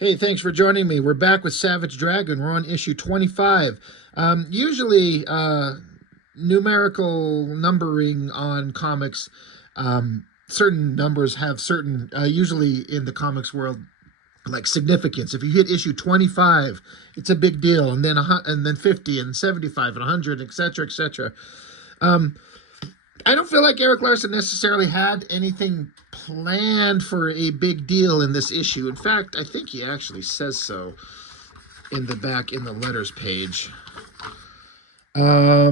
Hey, thanks for joining me. We're back with Savage Dragon. We're on issue 25. Usually, numerical numbering on comics, certain numbers have certain, usually in the comics world, like significance. If you hit issue 25, it's a big deal, and then and then 50 and 75 and 100, etc., etc. Um, I don't feel like Erik Larsen necessarily had anything planned for a big deal in this issue. In fact, I think he actually says so in the back in the letters page. Yeah,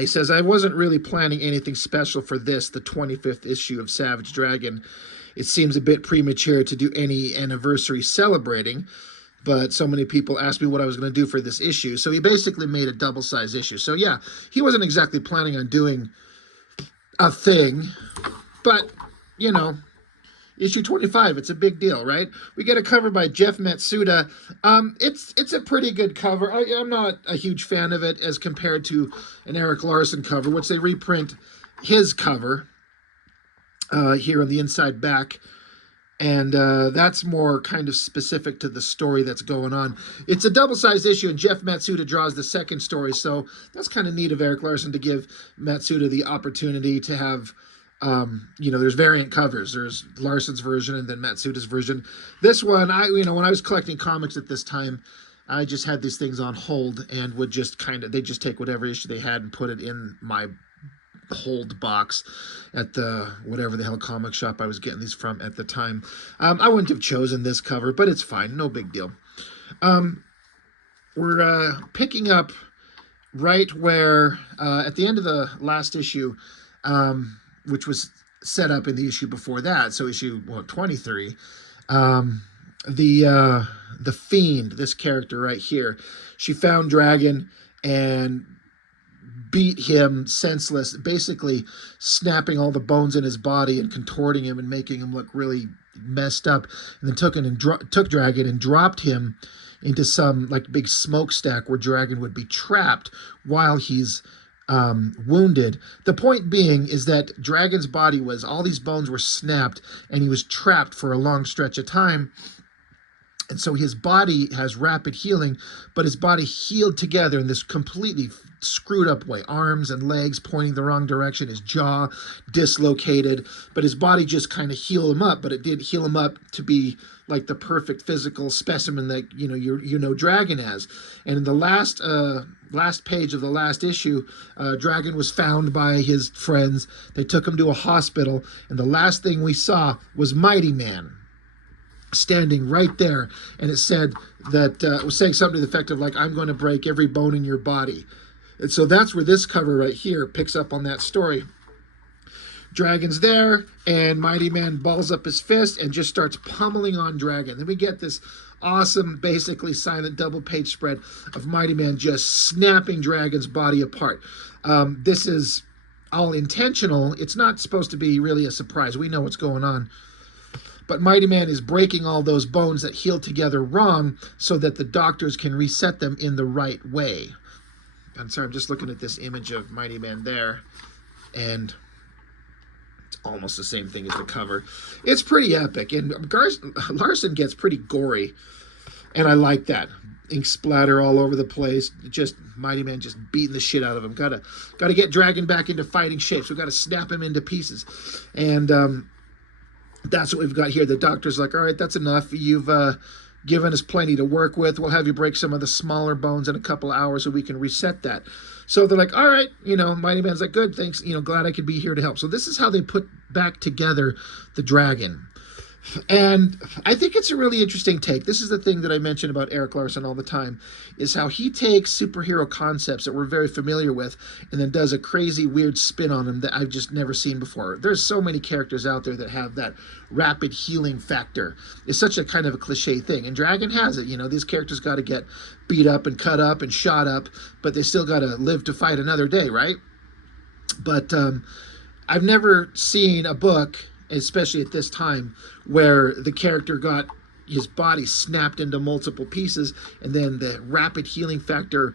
he says, I wasn't really planning anything special for this, the 25th issue of Savage Dragon. It seems a bit premature to do any anniversary celebrating, but so many people asked me what I was going to do for this issue. So he basically made a double-size issue. So yeah, he wasn't exactly planning on doing a thing, but, you know, issue 25, it's a big deal, right? We get a cover by Jeff Matsuda. It's a pretty good cover. I'm not a huge fan of it as compared to an Erik Larsen cover, which they reprint his cover here on the inside back. And that's more kind of specific to the story that's going on. It's a double-sized issue, and Jeff Matsuda draws the second story, so that's kind of neat of Erik Larsen to give Matsuda the opportunity to have, there's variant covers. There's Larsen's version and then Matsuda's version. This one, when I was collecting comics at this time, I just had these things on hold and would just they just take whatever issue they had and put it in my hold box at the whatever the hell comic shop I was getting these from at the time. I wouldn't have chosen this cover, but it's fine, no big deal. We're picking up right where at the end of the last issue, which was set up in the issue before that, so issue 23. The Fiend, this character right here, she found Dragon and beat him senseless, basically snapping all the bones in his body and contorting him and making him look really messed up, and then took Dragon and dropped him into some like big smokestack where Dragon would be trapped while he's wounded. The point being is that Dragon's body all these bones were snapped and he was trapped for a long stretch of time. And so his body has rapid healing, but his body healed together in this completely screwed up way. Arms and legs pointing the wrong direction, his jaw dislocated, but his body just kind of healed him up, but it did heal him up to be like the perfect physical specimen that, Dragon has. And in the last page of the last issue, Dragon was found by his friends. They took him to a hospital, and the last thing we saw was Mighty Man standing right there, and it said that it was saying something to the effect of like, I'm going to break every bone in your body. And so that's where this cover right here picks up on that story. Dragon's there, and Mighty Man balls up his fist and just starts pummeling on Dragon. Then we get this awesome, basically silent double page spread of Mighty Man just snapping Dragon's body apart. This is all intentional. It's not supposed to be really a surprise. We know what's going on. But Mighty Man is breaking all those bones that healed together wrong so that the doctors can reset them in the right way. I'm sorry, I'm just looking at this image of Mighty Man there, and it's almost the same thing as the cover. It's pretty epic, and Larsen gets pretty gory, and I like that. Ink splatter all over the place. Just Mighty Man just beating the shit out of him. Gotta get Dragon back into fighting shape. So we gotta snap him into pieces, and that's what we've got here. The doctor's like, all right, that's enough. You've given us plenty to work with. We'll have you break some of the smaller bones in a couple of hours so we can reset that. So they're like, all right, Mighty Man's like, good, thanks. Glad I could be here to help. So this is how they put back together the Dragon. And I think it's a really interesting take. This is the thing that I mention about Erik Larsen all the time, is how he takes superhero concepts that we're very familiar with and then does a crazy, weird spin on them that I've just never seen before. There's so many characters out there that have that rapid healing factor. It's such a kind of a cliche thing. And Dragon has it. These characters got to get beat up and cut up and shot up, but they still got to live to fight another day, right? But I've never seen a book, especially at this time, where the character got his body snapped into multiple pieces and then the rapid healing factor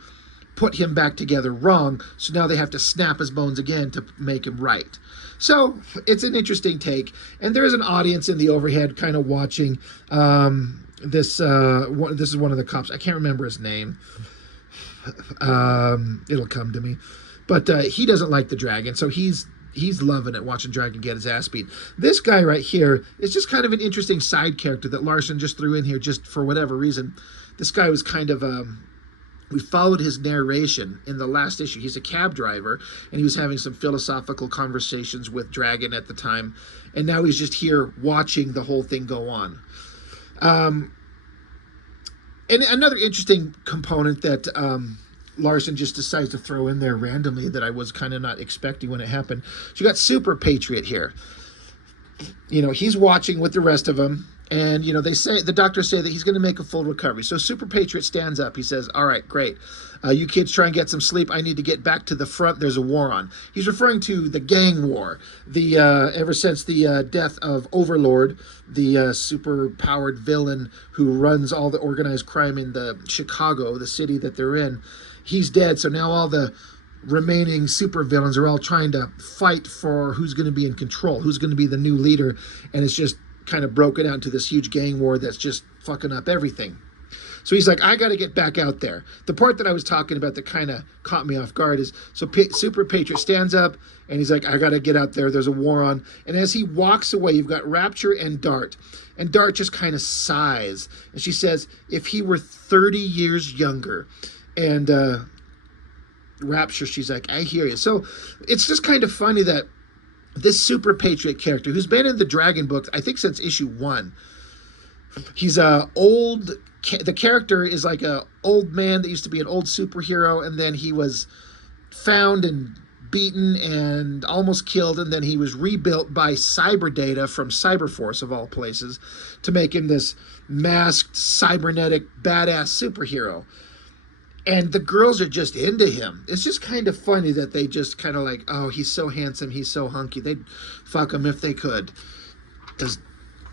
put him back together wrong, so now they have to snap his bones again to make him right. So it's an interesting take, and there is an audience in the overhead kind of watching. This is one of the cops. I can't remember his name. It'll come to me, but he doesn't like the dragon, so he's loving it, watching Dragon get his ass beat. This guy right here is just kind of an interesting side character that Larsen just threw in here just for whatever reason. This guy was kind of we followed his narration in the last issue. He's a cab driver, and he was having some philosophical conversations with Dragon at the time, and now he's just here watching the whole thing go on. And another interesting component that Larsen just decides to throw in there randomly that I was kind of not expecting when it happened. So you got Super Patriot here. You know, he's watching with the rest of them, and you know, the doctors say that he's going to make a full recovery. So Super Patriot stands up. He says, "All right, great. You kids try and get some sleep. I need to get back to the front. There's a war on." He's referring to the gang war. Ever since the death of Overlord, the super-powered villain who runs all the organized crime in Chicago, the city that they're in, he's dead. So now all the remaining super villains are all trying to fight for who's going to be in control, who's going to be the new leader, and it's just kind of broken out into this huge gang war that's just fucking up everything. So he's like, I got to get back out there. The part that I was talking about that kind of caught me off guard is, so Super Patriot stands up, and he's like, I got to get out there. There's a war on. And as he walks away, you've got Rapture and Dart. And Dart just kind of sighs. And she says, if he were 30 years younger. And Rapture, she's like, I hear you. So it's just kind of funny that this Super Patriot character, who's been in the Dragon books, I think since issue 1, he's the character is like a old man that used to be an old superhero, and then he was found and beaten and almost killed, and then he was rebuilt by cyber data from Cyberforce of all places to make him this masked cybernetic badass superhero. And the girls are just into him. It's just kind of funny that they just kind of like, oh, he's so handsome, he's so hunky. They'd fuck him if they could. Does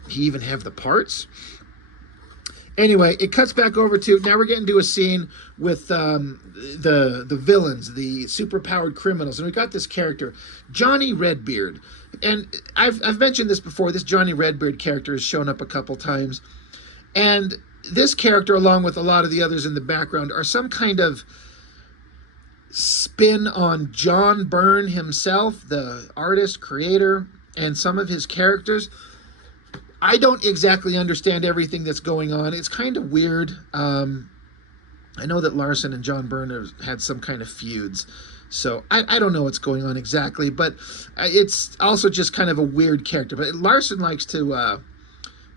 he even have the parts? Anyway, it cuts back over to, now we're getting to a scene with the villains, the superpowered criminals. And we got this character, Johnny Redbeard. And I've mentioned this before. This Johnny Redbeard character has shown up a couple times. And this character, along with a lot of the others in the background, are some kind of spin on John Byrne himself, the artist, creator, and some of his characters. I don't exactly understand everything that's going on. It's kind of weird. I know that Larsen and John Byrne have had some kind of feuds, so I don't know what's going on exactly, but it's also just kind of a weird character. But Larsen likes to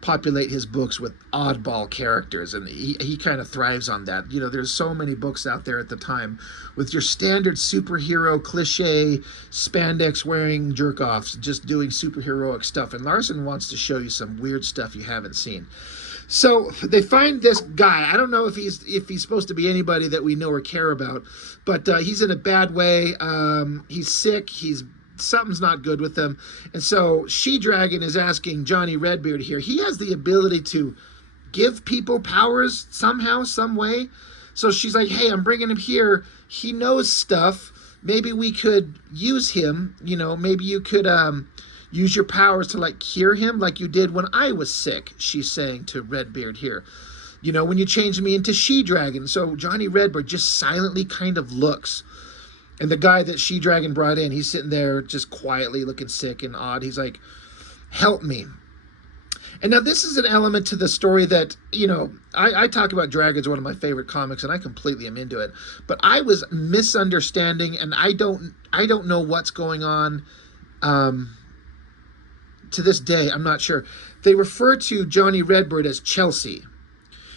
populate his books with oddball characters, and he kind of thrives on that. You know, there's so many books out there at the time with your standard superhero cliche spandex wearing jerk-offs just doing superheroic stuff, and Larsen wants to show you some weird stuff you haven't seen. So they find this guy. I don't know if he's supposed to be anybody that we know or care about, but he's in a bad way. He's sick. Something's not good with him. And so She-Dragon is asking Johnny Redbeard here. He has the ability to give people powers somehow, some way. So she's like, hey, I'm bringing him here. He knows stuff. Maybe we could use him. You know, maybe you could use your powers to like cure him like you did when I was sick, she's saying to Redbeard here. You know, when you changed me into She-Dragon. So Johnny Redbeard just silently kind of looks. And the guy that She-Dragon brought in, he's sitting there just quietly looking sick and odd. He's like, help me. And now this is an element to the story that, you know, I talk about Dragons, one of my favorite comics, and I completely am into it. But I was misunderstanding, and I don't know what's going on to this day. I'm not sure. They refer to Johnny Redbeard as Chelsea.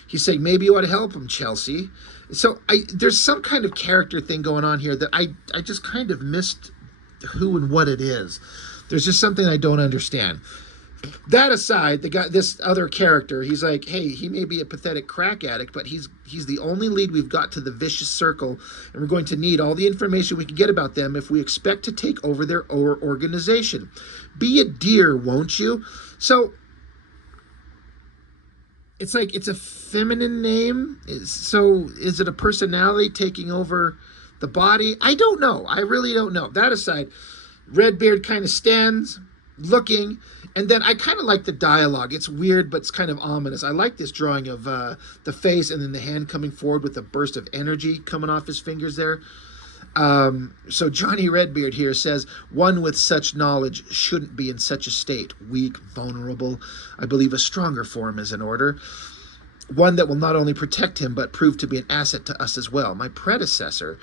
He's saying, maybe you ought to help him, Chelsea. So there's some kind of character thing going on here that I just kind of missed who and what it is. There's just something I don't understand. That aside, this other character, he's like, hey, he may be a pathetic crack addict, but he's the only lead we've got to the vicious circle, and we're going to need all the information we can get about them if we expect to take over their organization. Be a dear, won't you? So it's like it's a feminine name. So is it a personality taking over the body? I don't know. I really don't know. That aside, Redbeard kind of stands looking, and then I kind of like the dialogue. It's weird, but it's kind of ominous. I like this drawing of the face and then the hand coming forward with a burst of energy coming off his fingers there. So Johnny Redbeard here says, one with such knowledge shouldn't be in such a state, weak, vulnerable. I believe a stronger form is in order, one that will not only protect him, but prove to be an asset to us as well. My predecessor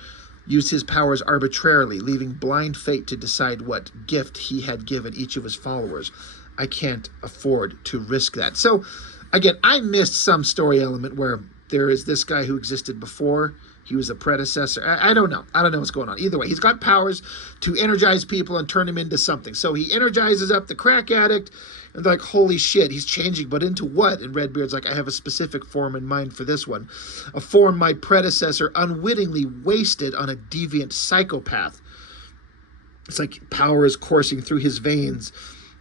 used his powers arbitrarily, leaving blind fate to decide what gift he had given each of his followers. I can't afford to risk that. So, again, I missed some story element where there is this guy who existed before. He was a predecessor. I don't know. I don't know what's going on. Either way, he's got powers to energize people and turn them into something. So he energizes up the crack addict, and they're like, holy shit, he's changing, but into what? And Redbeard's like, I have a specific form in mind for this one. A form my predecessor unwittingly wasted on a deviant psychopath. It's like power is coursing through his veins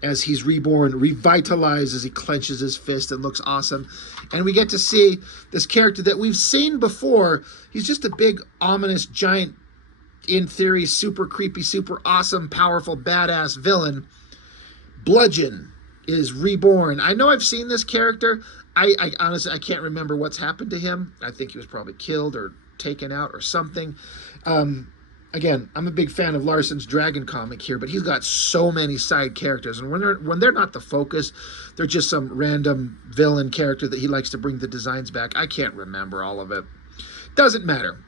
as he's reborn, revitalized as he clenches his fist and looks awesome. And we get to see this character that we've seen before. He's just a big, ominous, giant, in theory, super creepy, super awesome, powerful, badass villain. Bludgeon is reborn. I know I've seen this character. I honestly, I can't remember what's happened to him. I think he was probably killed or taken out or something. Again, I'm a big fan of Larsen's Dragon comic here, but he's got so many side characters, and when they're not the focus, they're just some random villain character that he likes to bring the designs back. I can't remember all of it. Doesn't matter.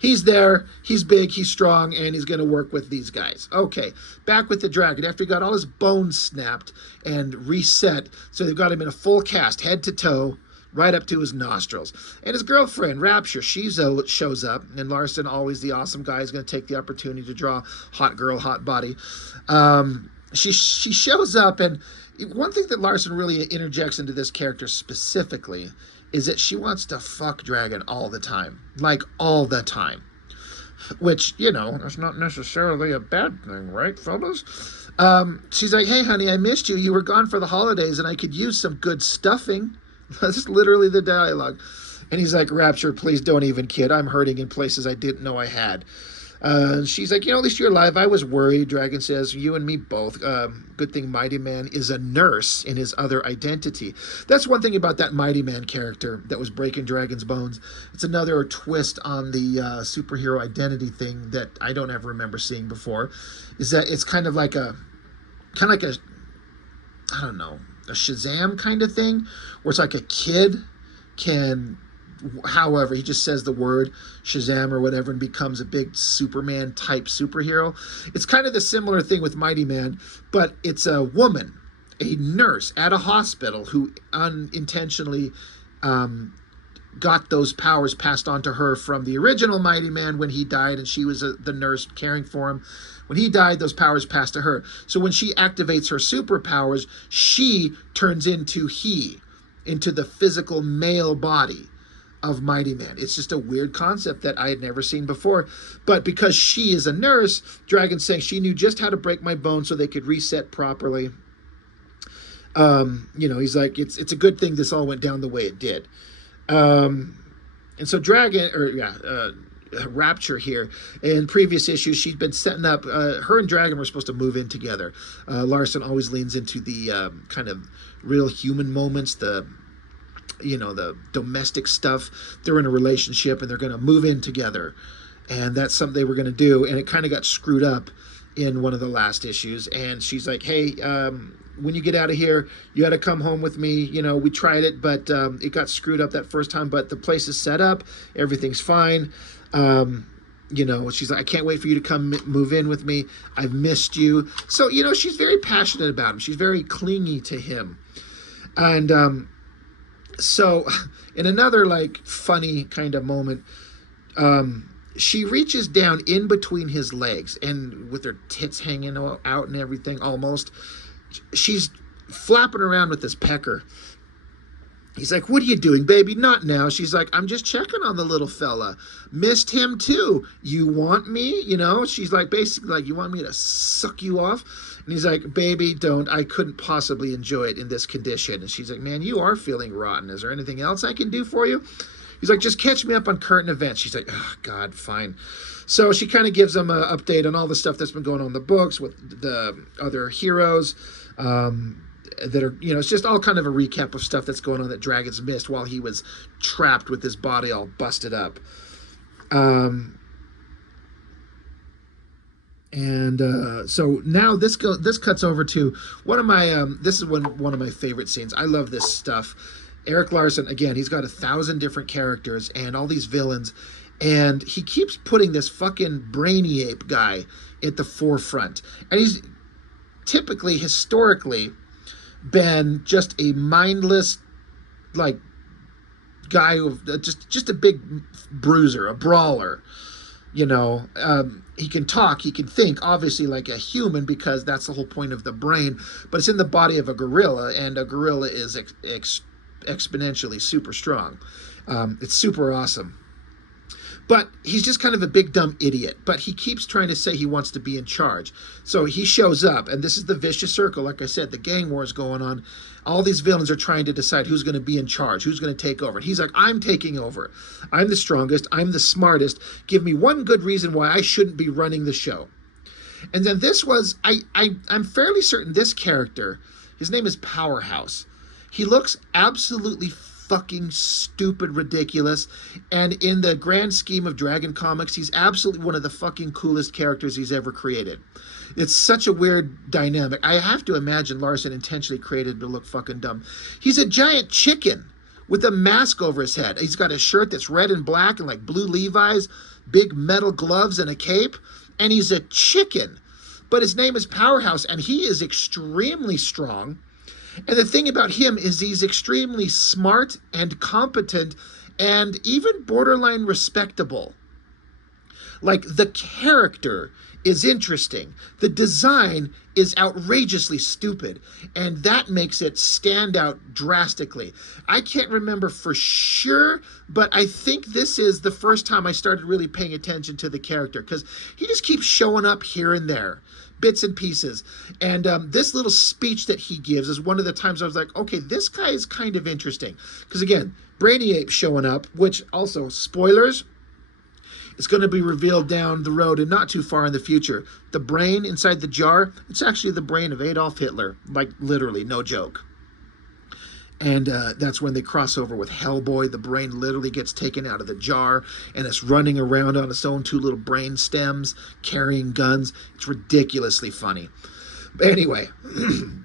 He's there, he's big, he's strong, and he's going to work with these guys. Okay, back with the dragon. After he got all his bones snapped and reset, so they've got him in a full cast, head to toe, right up to his nostrils. And his girlfriend, Rapture, she shows up, and Larsen, always the awesome guy, is going to take the opportunity to draw hot girl, hot body. She shows up, and one thing that Larsen really interjects into this character specifically is that she wants to fuck Dragon all the time. Like, all the time. Which, you know, that's not necessarily a bad thing, right, fellas? She's like, hey, honey, I missed you. You were gone for the holidays, and I could use some good stuffing. That's literally the dialogue. And he's like, Rapture, please don't even kid. I'm hurting in places I didn't know I had. She's like, you know, at least you're alive. I was worried. Dragon says, you and me both. Good thing Mighty Man is a nurse in his other identity. That's one thing about that Mighty Man character that was breaking Dragon's bones. It's another twist on the superhero identity thing that I don't ever remember seeing before. Is that it's kind of like a, I don't know, a Shazam kind of thing, where it's like a kid can, however, he just says the word Shazam or whatever and becomes a big Superman type superhero. It's kind of the similar thing with Mighty Man, but it's a woman, a nurse at a hospital who unintentionally got those powers passed on to her from the original Mighty Man when he died, and she was the nurse caring for him. When he died, those powers passed to her. So when she activates her superpowers, she turns into the physical male body of Mighty Man. It's just a weird concept that I had never seen before. But because she is a nurse, Dragon's saying she knew just how to break my bones so they could reset properly. You know, he's like, it's a good thing this all went down the way it did. And so Rapture here, in previous issues, she'd been setting up, her and Dragon were supposed to move in together. Larsen always leans into the kind of real human moments, the domestic stuff. They're in a relationship and they're going to move in together, and that's something they were going to do, and it kind of got screwed up in one of the last issues. And she's like, hey, when you get out of here, you got to come home with me. You know, we tried it, but it got screwed up that first time, but the place is set up, everything's fine. You know, she's like, I can't wait for you to come move in with me. I've missed you. So, you know, she's very passionate about him. She's very clingy to him. And so in another like funny kind of moment, she reaches down in between his legs, and with her tits hanging out and everything, almost, she's flapping around with this pecker. He's like, what are you doing, baby? Not now. She's like, I'm just checking on the little fella. Missed him too. You want me? You know, she's like, basically like, you want me to suck you off? And he's like, baby, don't. I couldn't possibly enjoy it in this condition. And she's like, man, you are feeling rotten. Is there anything else I can do for you? He's like, just catch me up on current events. She's like, oh, God, fine. So she kind of gives him an update on all the stuff that's been going on in the books with the other heroes. That are, you know, it's just all kind of a recap of stuff that's going on that Dragon's missed while he was trapped with his body all busted up. So now this cuts over to one of my this is one of my favorite scenes. I love this stuff. Erik Larsen, again, he's got 1,000 different characters and all these villains, and he keeps putting this fucking brainy ape guy at the forefront. And he's typically, historically, been just a mindless, like, guy who just a big bruiser, a brawler. You know, he can talk, he can think, obviously like a human, because that's the whole point of the brain, but it's in the body of a gorilla, and a gorilla is exponentially super strong. It's super awesome. But he's just kind of a big dumb idiot. But he keeps trying to say he wants to be in charge. So he shows up, and this is the vicious circle. Like I said, the gang war is going on. All these villains are trying to decide who's going to be in charge, who's going to take over. And he's like, I'm taking over. I'm the strongest. I'm the smartest. Give me one good reason why I shouldn't be running the show. And then this was, I'm fairly certain this character, his name is Powerhouse. He looks absolutely fucking stupid ridiculous, and in the grand scheme of Dragon comics, he's absolutely one of the fucking coolest characters he's ever created. It's such a weird dynamic. I have to imagine Larsen intentionally created to look fucking dumb. He's a giant chicken with a mask over his head. He's got a shirt that's red and black and like blue Levi's, big metal gloves and a cape, and he's a chicken. But his name is Powerhouse, and he is extremely strong. And the thing about him is he's extremely smart and competent and even borderline respectable. Like, the character is interesting. The design is outrageously stupid, and that makes it stand out drastically. I can't remember for sure, but I think this is the first time I started really paying attention to the character, because he just keeps showing up here and there, bits and pieces. And this little speech that he gives is one of the times I was like, okay, this guy is kind of interesting. Because again, Brainy Ape showing up, which also, spoilers, it's going to be revealed down the road and not too far in the future. The brain inside the jar, it's actually the brain of Adolf Hitler. Like, literally, no joke. And that's when they cross over with Hellboy. The brain literally gets taken out of the jar, and it's running around on its own two little brain stems, carrying guns. It's ridiculously funny. But anyway,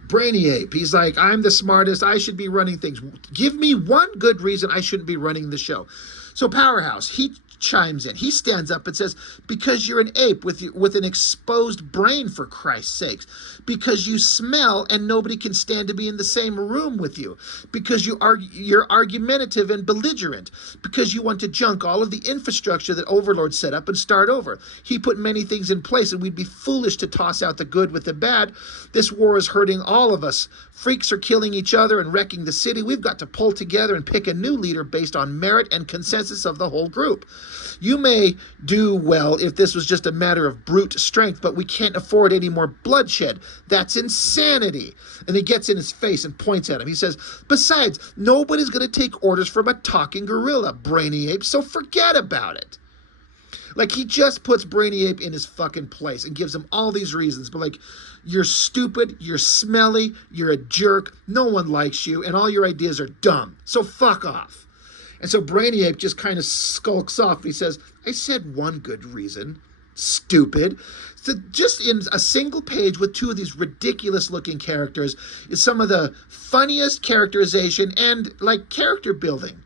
Brainy Ape, he's like, I'm the smartest. I should be running things. Give me one good reason I shouldn't be running the show. So Powerhouse, he chimes in. He stands up and says, because you're an ape with an exposed brain, for Christ's sakes. Because you smell and nobody can stand to be in the same room with you. Because you're argumentative and belligerent. Because you want to junk all of the infrastructure that Overlord set up and start over. He put many things in place, and we'd be foolish to toss out the good with the bad. This war is hurting all of us. Freaks are killing each other and wrecking the city. We've got to pull together and pick a new leader based on merit and consensus of the whole group. You may do well if this was just a matter of brute strength, but we can't afford any more bloodshed. That's insanity. And he gets in his face and points at him. He says, besides, nobody's going to take orders from a talking gorilla, Brainy Ape, so forget about it. Like, he just puts Brainy Ape in his fucking place and gives him all these reasons. But, like, you're stupid, you're smelly, you're a jerk, no one likes you, and all your ideas are dumb. So fuck off. And so Brainy Ape just kind of skulks off. He says, I said one good reason. Stupid. So just in a single page with two of these ridiculous looking characters is some of the funniest characterization and, like, character building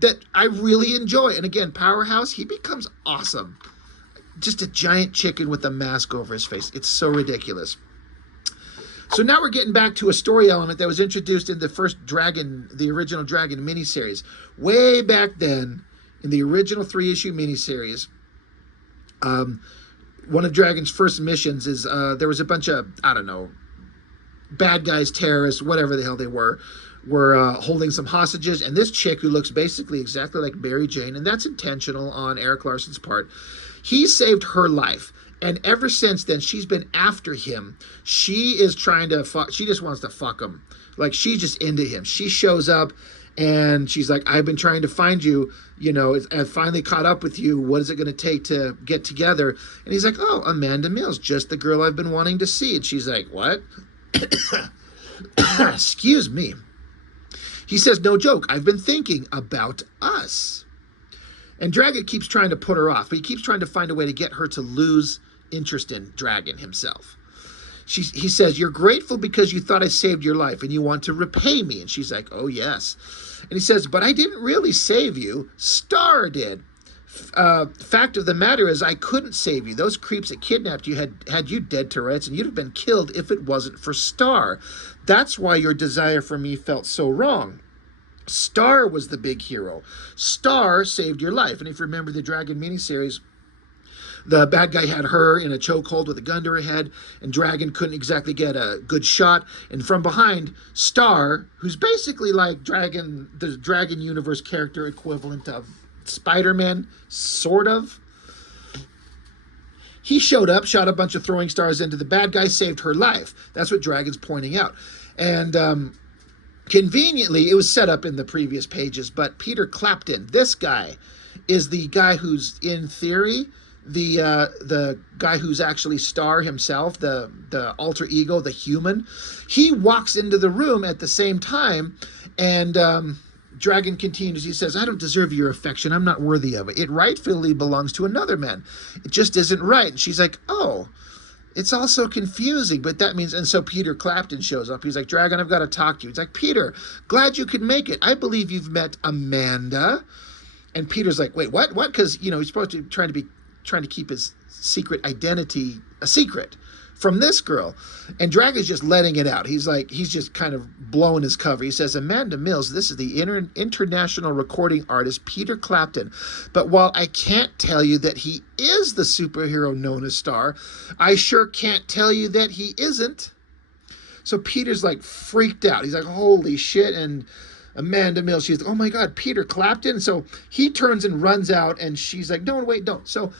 that I really enjoy. And again, Powerhouse, he becomes awesome. Just a giant chicken with a mask over his face. It's so ridiculous. So now we're getting back to a story element that was introduced in the first Dragon, the original Dragon miniseries. Way back then, in the original 3-issue miniseries, one of Dragon's first missions is, there was a bunch of, I don't know, bad guys, terrorists, whatever the hell they were holding some hostages. And this chick who looks basically exactly like Mary Jane, and that's intentional on Erik Larsen's part, he saved her life. And ever since then, she's been after him. She is trying to fuck. She just wants to fuck him. Like, she's just into him. She shows up and she's like, I've been trying to find you. You know, I've finally caught up with you. What is it going to take to get together? And he's like, oh, Amanda Mills, just the girl I've been wanting to see. And she's like, what? Excuse me. He says, no joke. I've been thinking about us. And Dragon keeps trying to put her off, but he keeps trying to find a way to get her to lose interest in Dragon himself. He says, you're grateful because you thought I saved your life and you want to repay me. And she's like, oh, yes. And he says, but I didn't really save you. Star did. Fact of the matter is, I couldn't save you. Those creeps that kidnapped you had you dead to rights, and you'd have been killed if it wasn't for Star. That's why your desire for me felt so wrong. Star was the big hero. Star saved your life. And if you remember the Dragon miniseries, the bad guy had her in a chokehold with a gun to her head, and Dragon couldn't exactly get a good shot. And from behind, Star, who's basically like the Dragon universe character equivalent of Spider-Man, sort of. He showed up, shot a bunch of throwing stars into the bad guy, saved her life. That's what Dragon's pointing out. And conveniently, it was set up in the previous pages, but Peter Clapton, this guy, is the guy who's, in theory, the guy who's actually Star himself, the alter ego, the human. He walks into the room at the same time, and Dragon continues. He says, I don't deserve your affection. I'm not worthy of it. It rightfully belongs to another man. It just isn't right. And she's like, oh, it's all so confusing, but that means, and so Peter Clapton shows up. He's like, Dragon, I've got to talk to you. He's like, Peter, glad you could make it. I believe you've met Amanda. And Peter's like, wait, what? What? Because, you know, he's supposed to be trying to keep his secret identity a secret from this girl. And Dragon's just letting it out. He's just kind of blowing his cover. He says, Amanda Mills, this is the international recording artist, Peter Clapton. But while I can't tell you that he is the superhero known as Star, I sure can't tell you that he isn't. So Peter's like freaked out. He's like, holy shit. And Amanda Mills, she's like, oh my God, Peter Clapton. So he turns and runs out, and she's like, no, wait, don't. So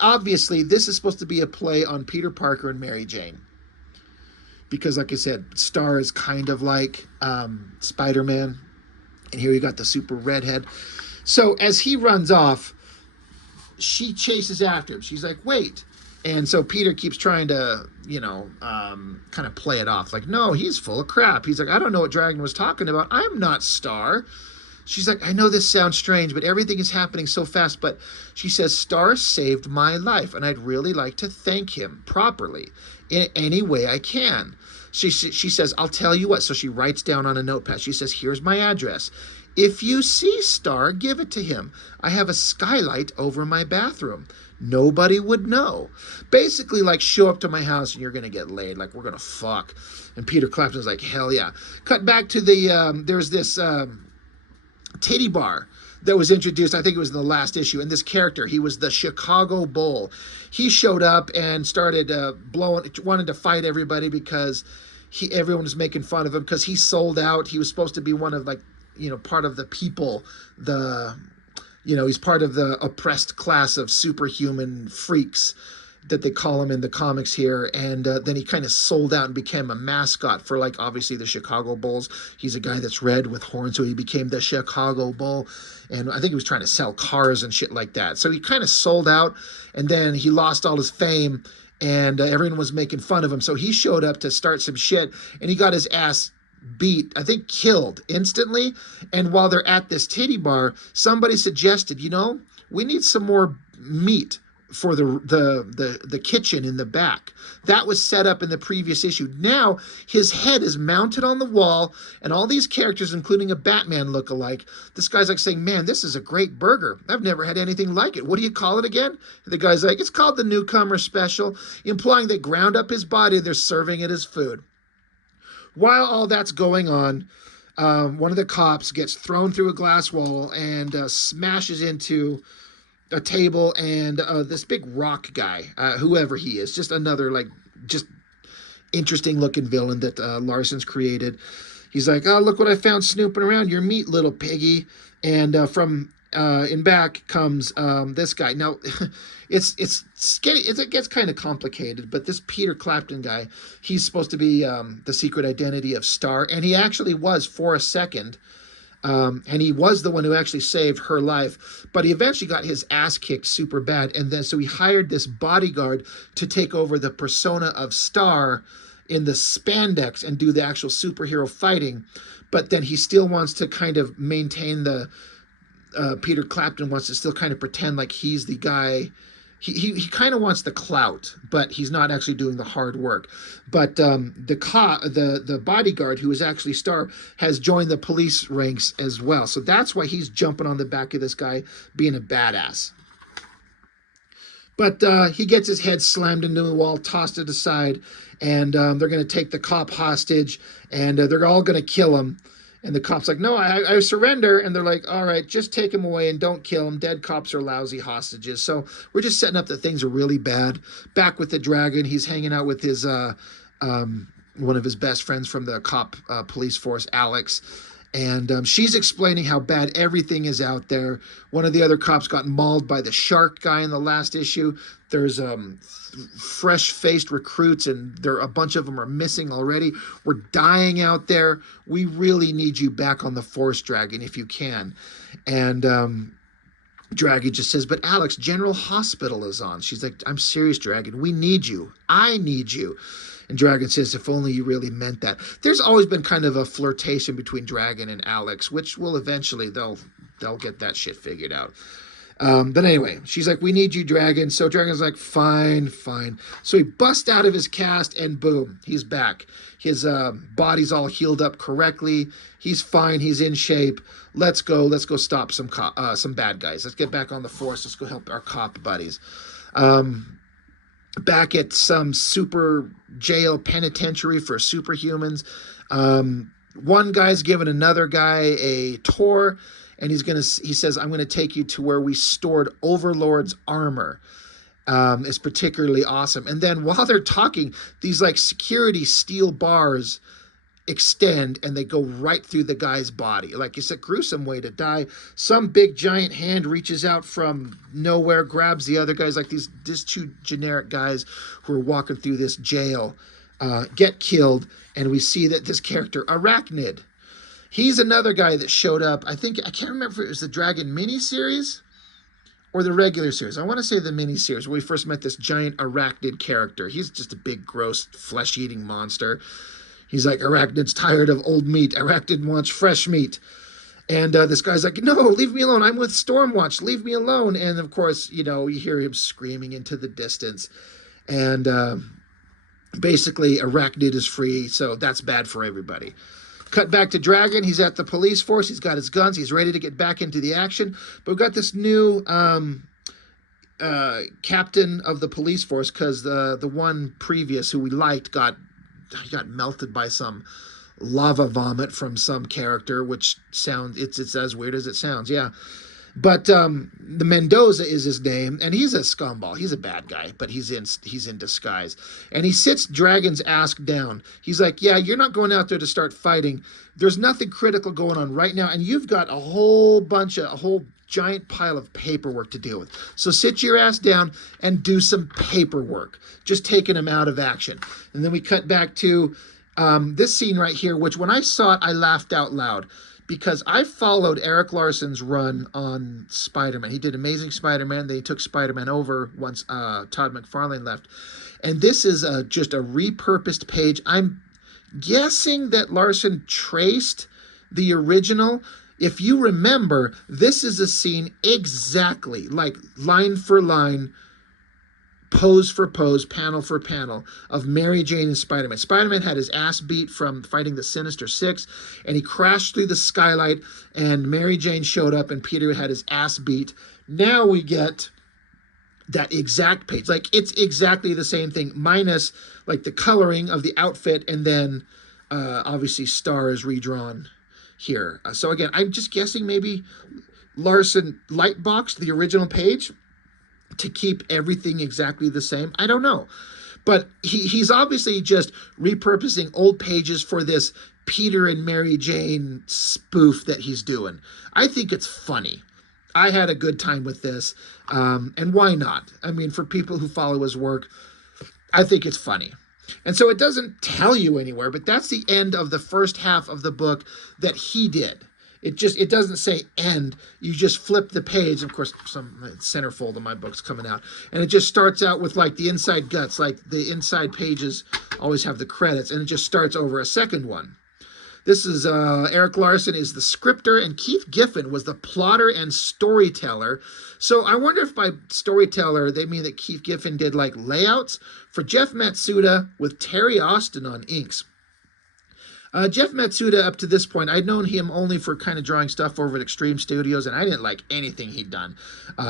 obviously, this is supposed to be a play on Peter Parker and Mary Jane. Because, like I said, Star is kind of like Spider-Man. And here you got the super redhead. So as he runs off, she chases after him. She's like, wait. And so Peter keeps trying to, kind of play it off. Like, no, he's full of crap. He's like, I don't know what Dragon was talking about. I'm not Star. She's like, I know this sounds strange, but everything is happening so fast. But she says, Star saved my life, and I'd really like to thank him properly in any way I can. She says, I'll tell you what. So she writes down on a notepad. She says, here's my address. If you see Star, give it to him. I have a skylight over my bathroom. Nobody would know. Basically, like, show up to my house and you're going to get laid. Like, we're going to fuck. And Peter Clapton's like, hell yeah. Cut back to there's this titty bar that was introduced. I think it was in the last issue. And this character, he was the Chicago Bull. He showed up and started wanted to fight everybody because everyone was making fun of him because he sold out. He was supposed to be one of, part of the people, he's part of the oppressed class of superhuman freaks that they call him in the comics here. And then he kind of sold out and became a mascot for, obviously the Chicago Bulls. He's a guy that's red with horns, so he became the Chicago Bull. And I think he was trying to sell cars and shit like that. So he kind of sold out, and then he lost all his fame, and everyone was making fun of him. So he showed up to start some shit, and he got his ass beat, I think killed instantly. And while they're at this titty bar, somebody suggested, we need some more meat for the kitchen in the back. That was set up in the previous issue. Now his head is mounted on the wall, and all these characters, including a Batman look-alike, this guy's like saying, man, this is a great burger. I've never had anything like it. What do you call it again? And the guy's like, it's called the Newcomer Special, implying they ground up his body, they're serving it as food. While all that's going on, one of the cops gets thrown through a glass wall and smashes into a table, and this big rock guy, whoever he is, just another, interesting looking villain that Larsen's created. He's like, oh, look what I found snooping around your meat, little piggy. And from in back comes this guy. Now, it gets kind of complicated, but this Peter Clapton guy, he's supposed to be the secret identity of Star, and he actually was for a second. And he was the one who actually saved her life, but he eventually got his ass kicked super bad. And then so he hired this bodyguard to take over the persona of Star in the spandex and do the actual superhero fighting. But then he still wants to kind of maintain the Peter Clapton wants to still kind of pretend like he's the guy. He kind of wants the clout, but he's not actually doing the hard work. But the bodyguard, who is actually Star, has joined the police ranks as well. So that's why he's jumping on the back of this guy, being a badass. But he gets his head slammed into the wall, tossed it aside, and they're going to take the cop hostage, and they're all going to kill him. And the cop's like, no, I surrender. And they're like, all right, just take him away and don't kill him. Dead cops are lousy hostages. So we're just setting up that things are really bad. Back with the dragon, he's hanging out with his one of his best friends from the cop police force, Alex. And she's explaining how bad everything is out there. One of the other cops got mauled by the shark guy in the last issue. There's fresh-faced recruits, and a bunch of them are missing already. We're dying out there. We really need you back on the force, Dragon, if you can. And Dragon just says, but Alex, General Hospital is on. She's like, I'm serious, Dragon. We need you. I need you. And Dragon says, if only you really meant that. There's always been kind of a flirtation between Dragon and Alex, which will eventually, they'll get that shit figured out. But anyway, she's like, we need you, Dragon. So Dragon's like, fine, fine. So he busts out of his cast, and boom, he's back. His body's all healed up correctly. He's fine. He's in shape. Let's go stop some bad guys. Let's get back on the force. Let's go help our cop buddies. Back at some super jail penitentiary for superhumans. One guy's giving another guy a tour, and he says, I'm going to take you to where we stored Overlord's armor. It's particularly awesome. And then while they're talking, these like security steel bars extend and they go right through the guy's body. Like, it's a gruesome way to die. Some big giant hand reaches out from nowhere, grabs the other guys, like these two generic guys who are walking through this jail, get killed. And we see that this character, Arachnid, he's another guy that showed up. I can't remember if it was the Dragon miniseries or the regular series. I want to say the miniseries where we first met this giant Arachnid character. He's just a big, gross, flesh-eating monster. He's like, Arachnid's tired of old meat. Arachnid wants fresh meat. And this guy's like, no, leave me alone. I'm with Stormwatch. Leave me alone. And, of course, you hear him screaming into the distance. And basically, Arachnid is free, so that's bad for everybody. Cut back to Dragon. He's at the police force. He's got his guns. He's ready to get back into the action. But we've got this new captain of the police force, because the one previous who we liked got melted by some lava vomit from some character, which it's as weird as it sounds. Yeah. But the Mendoza is his name, and he's a scumball. He's a bad guy, but he's in disguise. And he sits Dragon's ass down. He's like, yeah, you're not going out there to start fighting. There's nothing critical going on right now, and you've got a whole giant pile of paperwork to deal with. So sit your ass down and do some paperwork. Just taking him out of action. And then we cut back to this scene right here, which when I saw it, I laughed out loud. Because I followed Erik Larsen's run on Spider-Man. He did Amazing Spider-Man. Then he took Spider-Man over once Todd McFarlane left. And this is just a repurposed page. I'm guessing that Larsen traced the original. If you remember, this is a scene exactly, like line for line, pose for pose, panel for panel, of Mary Jane and Spider-Man. Spider-Man had his ass beat from fighting the Sinister Six, and he crashed through the skylight, and Mary Jane showed up, and Peter had his ass beat. Now we get that exact page. Like, it's exactly the same thing, minus, like, the coloring of the outfit, and then, obviously, Star is redrawn here. So, again, I'm just guessing maybe Larsen lightboxed the original page to keep everything exactly the same. I don't know. But he's obviously just repurposing old pages for this Peter and Mary Jane spoof that he's doing. I think it's funny. I had a good time with this, and why not? I mean, for people who follow his work, I think it's funny. And so it doesn't tell you anywhere, but that's the end of the first half of the book that he did. It doesn't say end. You just flip the page. Of course, some centerfold of my book's coming out, and it just starts out with like the inside guts, like the inside pages always have the credits, and it just starts over a second one. This is Erik Larsen is the scripter, and Keith Giffen was the plotter and storyteller. So I wonder if by storyteller they mean that Keith Giffen did like layouts for Jeff Matsuda with Terry Austin on inks. Jeff Matsuda, up to this point, I'd known him only for kind of drawing stuff over at Extreme Studios, and I didn't like anything he'd done.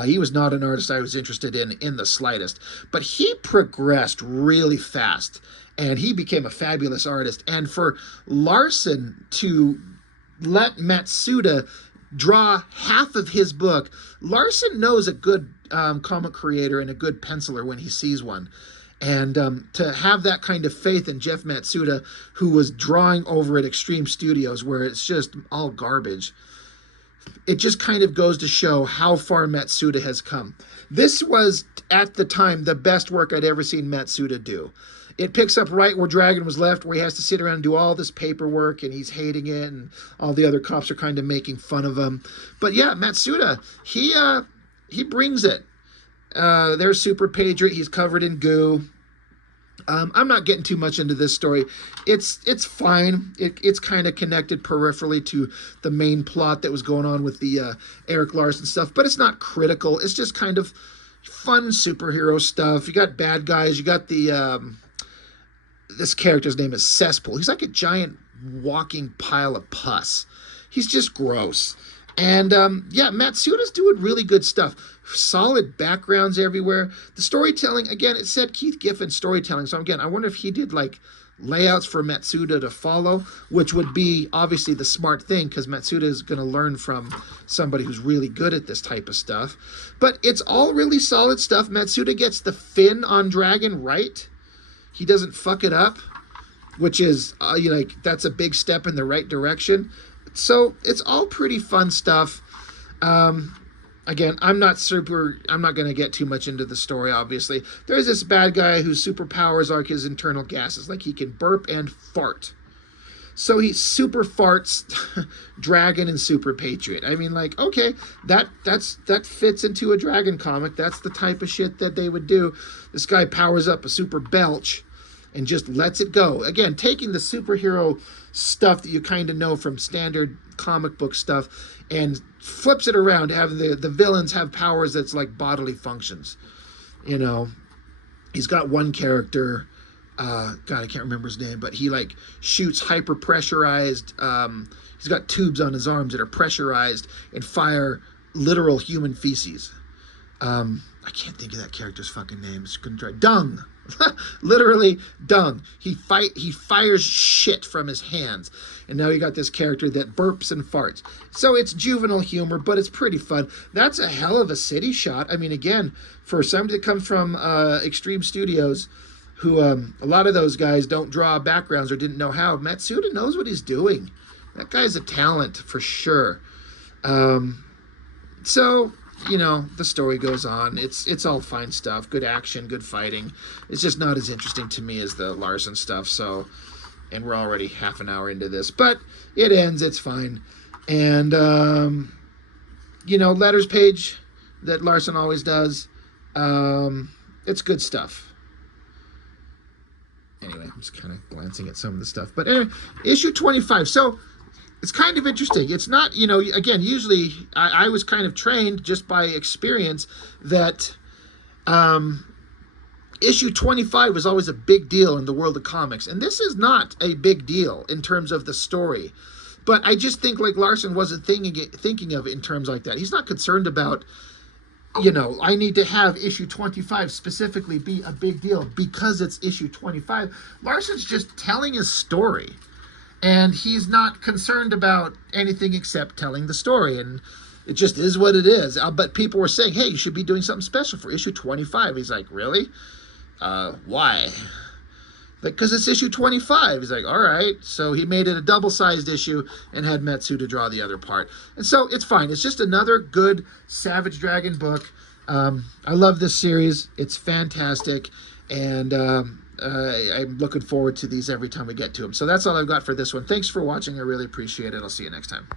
He was not an artist I was interested in the slightest. But he progressed really fast, and he became a fabulous artist. And for Larsen to let Matsuda draw half of his book, Larsen knows a good comic creator and a good penciler when he sees one. And to have that kind of faith in Jeff Matsuda, who was drawing over at Extreme Studios, where it's just all garbage, it just kind of goes to show how far Matsuda has come. This was, at the time, the best work I'd ever seen Matsuda do. It picks up right where Dragon was left, where he has to sit around and do all this paperwork, and he's hating it, and all the other cops are kind of making fun of him. But yeah, Matsuda, he brings it. There's Super Patriot. He's covered in goo. I'm not getting too much into this story. It's fine. It's kind of connected peripherally to the main plot that was going on with the Erik Larsen stuff, but it's not critical. It's just kind of fun superhero stuff. You got bad guys. You got the this character's name is Cesspool. He's like a giant walking pile of pus. He's just gross. And yeah, Matsuda's doing really good stuff. Solid backgrounds everywhere. The storytelling, again, it said Keith Giffen storytelling. So again, I wonder if he did like layouts for Matsuda to follow, which would be obviously the smart thing, because Matsuda is going to learn from somebody who's really good at this type of stuff. But it's all really solid stuff. Matsuda gets the fin on Dragon right. He doesn't fuck it up, which is like that's a big step in the right direction. So it's all pretty fun stuff. Again, I'm not going to get too much into the story, obviously. There's this bad guy whose superpowers are his internal gases. Like he can burp and fart. So he super farts Dragon and Super Patriot. I mean, like, okay, that fits into a Dragon comic. That's the type of shit that they would do. This guy powers up a super belch and just lets it go. Again, taking the superhero stuff that you kind of know from standard comic book stuff and flips it around, having the villains have powers that's like bodily functions. You know, he's got one character, God, I can't remember his name, but he like shoots hyper pressurized, he's got tubes on his arms that are pressurized and fire literal human feces. I can't think of that character's fucking name. It's gonna try. Dung. Literally dung. He fires shit from his hands. And now you got this character that burps and farts. So it's juvenile humor, but it's pretty fun. That's a hell of a city shot. I mean, again, for somebody that comes from Extreme Studios, who a lot of those guys don't draw backgrounds or didn't know how, Matsuda knows what he's doing. That guy's a talent for sure. So, you know, the story goes on. It's all fine stuff. Good action, good fighting. It's just not as interesting to me as the Larsen stuff. So, and we're already half an hour into this, but it ends. It's fine. And, you know, letters page that Larsen always does. It's good stuff. Anyway, I'm just kind of glancing at some of the stuff. But anyway, issue 25. So, it's kind of interesting. It's not, you know, again, usually I was kind of trained just by experience that issue 25 was always a big deal in the world of comics. And this is not a big deal in terms of the story. But I just think like Larsen wasn't thinking of it in terms like that. He's not concerned about, you know, I need to have issue 25 specifically be a big deal because it's issue 25. Larsen's just telling his story. And he's not concerned about anything except telling the story. And it just is what it is. But people were saying, hey, you should be doing something special for issue 25. He's like, really? Why? Because it's issue 25. He's like, all right. So he made it a double-sized issue and had Metsu to draw the other part. And so it's fine. It's just another good Savage Dragon book. I love this series. It's fantastic. And I'm looking forward to these every time we get to them. So that's all I've got for this one. Thanks for watching. I really appreciate it. I'll see you next time.